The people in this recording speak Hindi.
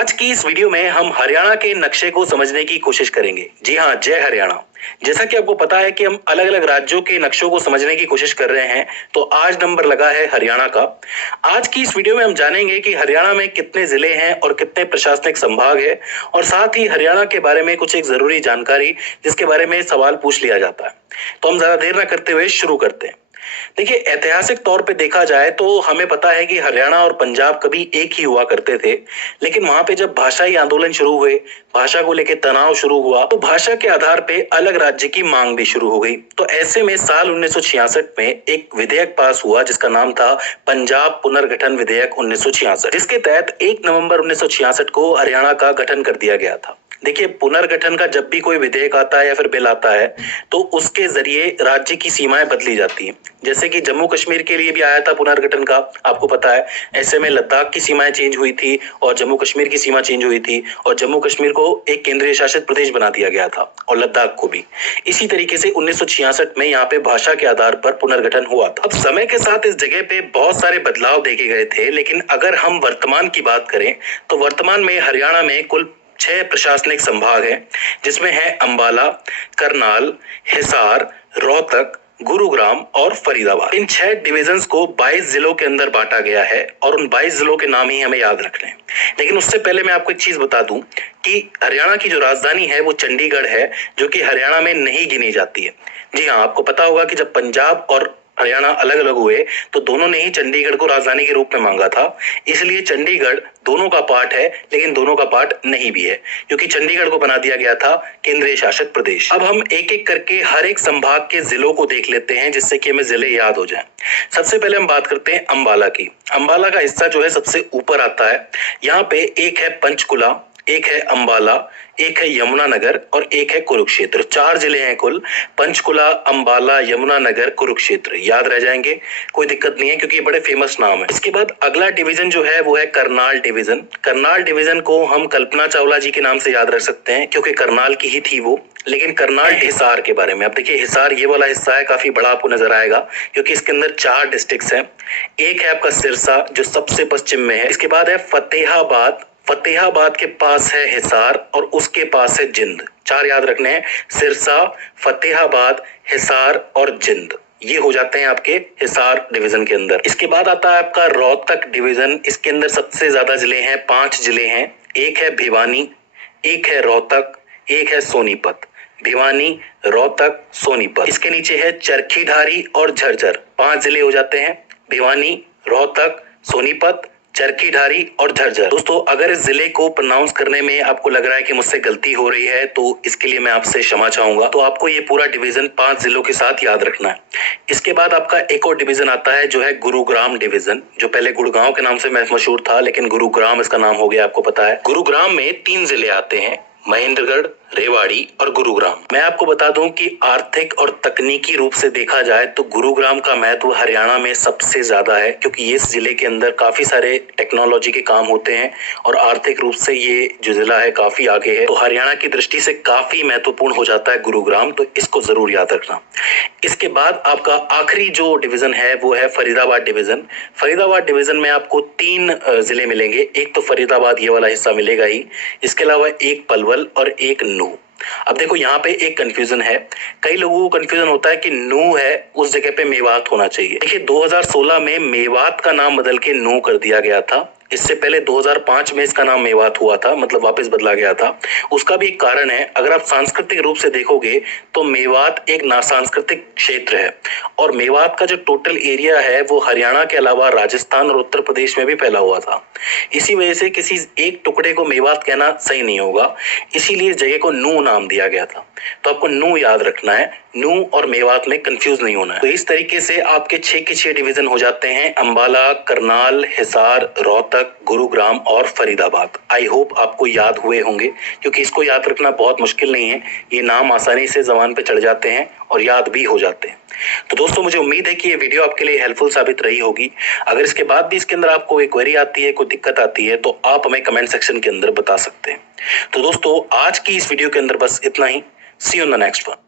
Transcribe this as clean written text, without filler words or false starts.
आज की इस वीडियो में हम हरियाणा के नक्शे को समझने की कोशिश करेंगे। जी हाँ, जय हरियाणा। जैसा कि आपको पता है कि हम अलग अलग राज्यों के नक्शों को समझने की कोशिश कर रहे हैं, तो आज नंबर लगा है हरियाणा का। आज की इस वीडियो में हम जानेंगे कि हरियाणा में कितने जिले हैं और कितने प्रशासनिक संभाग है, और साथ ही हरियाणा के बारे में कुछ एक जरूरी जानकारी जिसके बारे में सवाल पूछ लिया जाता है। तो हम ज्यादा देर न करते हुए शुरू करते हैं। देखिए, ऐतिहासिक तौर पे देखा जाए तो हमें पता है कि हरियाणा और पंजाब कभी एक ही हुआ करते थे, लेकिन वहां पे जब भाषाई आंदोलन शुरू हुए, भाषा को लेकर तनाव शुरू हुआ, तो भाषा के आधार पे अलग राज्य की मांग भी शुरू हो गई। तो ऐसे में साल 1966 में एक विधेयक पास हुआ जिसका नाम था पंजाब पुनर्गठन विधेयक 1966, जिसके तहत 1 नवंबर 1966 को हरियाणा का गठन कर दिया गया था। देखिए, पुनर्गठन का जब भी कोई विधेयक आता है या फिर बिल आता है, तो उसके जरिए राज्य की सीमाएं बदली जाती हैं। जैसे कि जम्मू कश्मीर के लिए भी आया था पुनर्गठन का, आपको पता है। ऐसे में लद्दाख की सीमाएं चेंज हुई थी और जम्मू कश्मीर की सीमा चेंज हुई थी, और जम्मू कश्मीर को एक केंद्रीय शासित प्रदेश बना दिया गया था, और लद्दाख को भी। इसी तरीके से 1966 में यहाँ पे भाषा के आधार पर पुनर्गठन हुआ था। अब समय के साथ इस जगह पे बहुत सारे बदलाव देखे गए थे, लेकिन अगर हम वर्तमान की बात करें तो वर्तमान में हरियाणा में कुल 6 प्रशासनिक संभाग हैं, जिसमें है अंबाला, करनाल, हिसार, रोहतक, गुरुग्राम और फरीदाबाद। इन 6 डिविजन्स को 22 जिलों के अंदर बांटा गया है, और उन 22 जिलों के नाम ही हमें याद रखने हैं। लेकिन उससे पहले मैं आपको एक चीज बता दूं कि हरियाणा की जो राजधानी है वो चंडीगढ़ है, जो कि हरियाणा में नहीं गिनी जाती है। जी हाँ, आपको पता होगा कि जब पंजाब और हरियाणा अलग अलग हुए तो दोनों ने ही चंडीगढ़ को राजधानी के रूप में मांगा था। इसलिए चंडीगढ़ दोनों का पार्ट है, लेकिन दोनों का पार्ट नहीं भी है, क्योंकि चंडीगढ़ को बना दिया गया था केंद्रीय शासित प्रदेश। अब हम एक एक करके हर एक संभाग के जिलों को देख लेते हैं, जिससे कि हमें जिले याद हो जाएं। सबसे पहले हम बात करते हैं अंबाला की। अंबाला का हिस्सा जो है सबसे ऊपर आता है। यहाँ पे एक है पंचकुला, एक है अंबाला, एक है यमुनानगर और एक है कुरुक्षेत्र। 4 जिले हैं कुल। पंचकुला, अंबाला, यमुनानगर, कुरुक्षेत्र याद रह जाएंगे, कोई दिक्कत नहीं है, क्योंकि ये बड़े फेमस नाम है। इसके बाद अगला डिवीजन जो है वो है करनाल डिवीजन। करनाल डिवीजन को हम कल्पना चावला जी के नाम से याद रख सकते हैं, क्योंकि करनाल की ही थी वो। लेकिन करनाल हिसार के बारे में, अब देखिए हिसार ये वाला हिस्सा है, काफी बड़ा आपको नजर आएगा, क्योंकि इसके अंदर 4 डिस्ट्रिक्ट्स हैं। एक है आपका सिरसा, जो सबसे पश्चिम में है। इसके बाद है फतेहाबाद, फतेहाबाद के पास है हिसार, और उसके पास है जिंद। 4 याद रखने हैं, सिरसा, फतेहाबाद, हिसार और जिंद। ये हो जाते हैं आपके हिसार डिवीजन के अंदर। इसके बाद आता है आपका रोहतक डिवीजन। इसके अंदर सबसे ज्यादा जिले हैं, 5 जिले हैं। एक है भिवानी, एक है रोहतक, एक है सोनीपत। भिवानी, रोहतक, सोनीपत। इसके नीचे है चरखीधारी और झज्जर। 5 जिले हो जाते हैं, भिवानी, रोहतक, सोनीपत, चरखीधारी और झज्जर। दोस्तों, अगर इस जिले को प्रोनाउंस करने में आपको लग रहा है कि मुझसे गलती हो रही है, तो इसके लिए मैं आपसे क्षमा चाहूंगा। तो आपको ये पूरा डिवीजन 5 जिलों के साथ याद रखना है। इसके बाद आपका एक और डिवीजन आता है, जो है गुरुग्राम डिवीजन, जो पहले गुड़गांव के नाम से मशहूर था, लेकिन गुरुग्राम इसका नाम हो गया, आपको पता है। गुरुग्राम में 3 जिले आते हैं, महेंद्रगढ़, रेवाड़ी और गुरुग्राम। मैं आपको बता दूं कि आर्थिक और तकनीकी रूप से देखा जाए तो गुरुग्राम का महत्व हरियाणा में सबसे ज्यादा है, क्योंकि ये इस जिले के अंदर काफी सारे टेक्नोलॉजी के काम होते हैं, और आर्थिक रूप से ये जो जिला है काफी आगे है। तो हरियाणा की दृष्टि से काफी महत्वपूर्ण हो जाता है गुरुग्राम, तो इसको जरूर याद रखना। इसके बाद आपका आखिरी जो डिवीजन है वो है फरीदाबाद डिवीजन। फरीदाबाद डिवीजन में आपको 3 जिले मिलेंगे। एक तो फरीदाबाद ये वाला हिस्सा मिलेगा ही, इसके अलावा एक पलवल और एक नूह। अब देखो, यहाँ पे एक कंफ्यूजन है, कई लोगों को कंफ्यूजन होता है कि नूह है उस जगह पे मेवात होना चाहिए। देखिए, 2016 में मेवात का नाम बदल के नूह कर दिया गया था। इससे पहले 2005 में इसका नाम मेवात हुआ था, मतलब वापस बदला गया था। उसका भी एक कारण है, अगर आप सांस्कृतिक रूप से देखोगे तो मेवात एक नासांस्कृतिक क्षेत्र है, और मेवात का जो टोटल एरिया है वो हरियाणा के अलावा राजस्थान और उत्तर प्रदेश में भी फैला हुआ था। इसी वजह से किसी एक टुकड़े को मेवात कहना सही नहीं होगा, इसीलिए जगह को नूह नाम दिया गया था। तो आपको नूह याद रखना है, नूह और मेवात में कंफ्यूज नहीं होना है। तो इस तरीके से आपके 6 के 6 डिवीजन हो जाते हैं, अंबाला, करनाल, हिसार, रोहतक, गुरुग्राम और फरीदाबाद। आई होप आपको याद हुए होंगे, क्योंकि इसको याद रखना बहुत मुश्किल नहीं है। ये नाम आसानी से जबान पे चढ़ जाते हैं और याद भी हो जाते हैं। तो दोस्तों, मुझे उम्मीद है कि ये वीडियो आपके लिए हेल्पफुल साबित रही होगी। अगर इसके बाद भी इसके अंदर आपको कोई क्वेरी आती है, कोई दिक्कत आती है, तो आप हमें कमेंट सेक्शन के अंदर बता सकते हैं। तो दोस्तों, आज की इस वीडियो के अंदर बस इतना ही। See you in the next one.